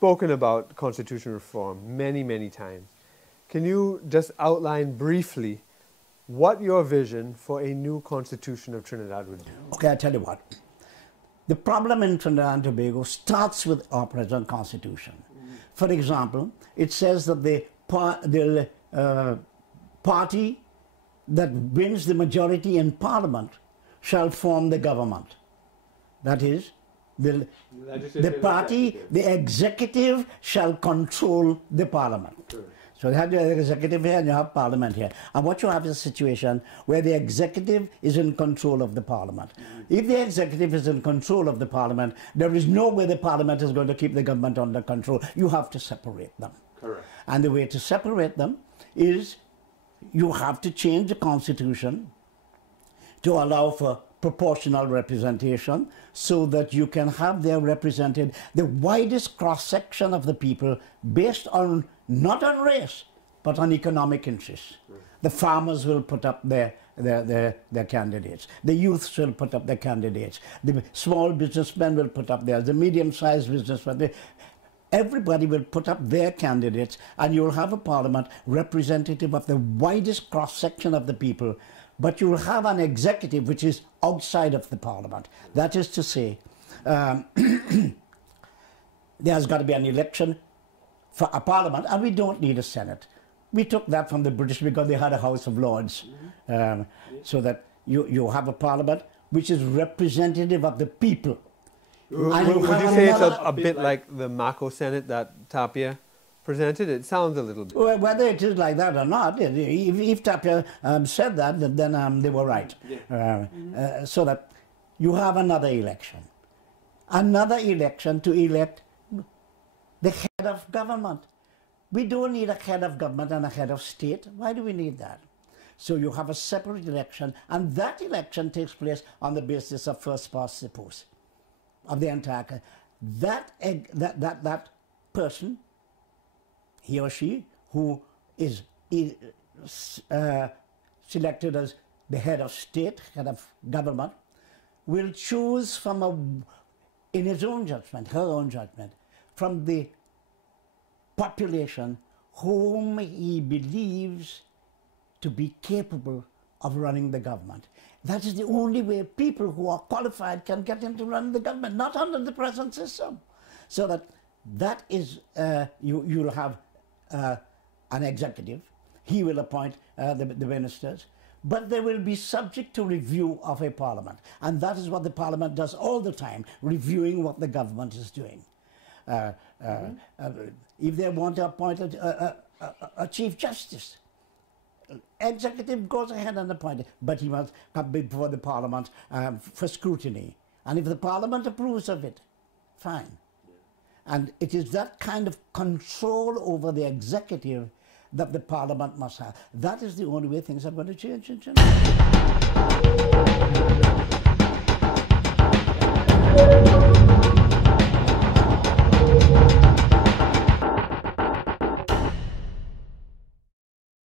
spoken about constitutional reform many, many times. Can you just outline briefly what your vision for a new constitution of Trinidad would be? Okay, I'll tell you what. The problem in Trinidad and Tobago starts with our present constitution. For example, it says that the party that wins the majority in parliament shall form the government. That is, the party, the executive shall control the parliament. Sure. So you have the executive here and you have parliament here. And what you have is a situation where the executive is in control of the parliament. If the executive is in control of the parliament, there is no way the parliament is going to keep the government under control. You have to separate them. Correct. And the way to separate them is you have to change the constitution to allow for proportional representation so that you can have there represented the widest cross-section of the people based on, not on race, but on economic interests. Right. The farmers will put up their candidates. The youths will put up their candidates. The small businessmen will put up theirs. The medium-sized businessmen. Everybody will put up their candidates, and you'll have a parliament representative of the widest cross-section of the people. But you will have an executive which is outside of the parliament. That is to say, there's got to be an election for a parliament, and we don't need a Senate. We took that from the British because they had a House of Lords. So that you have a parliament which is representative of the people. Would you say it's a bit like the Mako Senate that Tapia presented? It sounds a little bit. Well, whether it is like that or not, if Tapia said that, then they were right. Yeah. So that you have another election. Another election to elect the head of government. We don't need a head of government and a head of state. Why do we need that? So you have a separate election, and that election takes place on the basis of first past the post of the entire. That person, he or she, who is selected as the head of state, head of government, will choose from in his own judgment, her own judgment, from the population whom he believes to be capable of running the government. That is the only way people who are qualified can get into running the government, not under the present system. So that is, you'll have an executive. He will appoint the ministers, but they will be subject to review of a parliament. And that is what the parliament does all the time, reviewing what the government is doing. If they want to appoint a chief justice, executive goes ahead and appoints, but he must come before the parliament for scrutiny. And if the parliament approves of it, fine. Yeah. And it is that kind of control over the executive that the parliament must have. That is the only way things are going to change in Trinidad.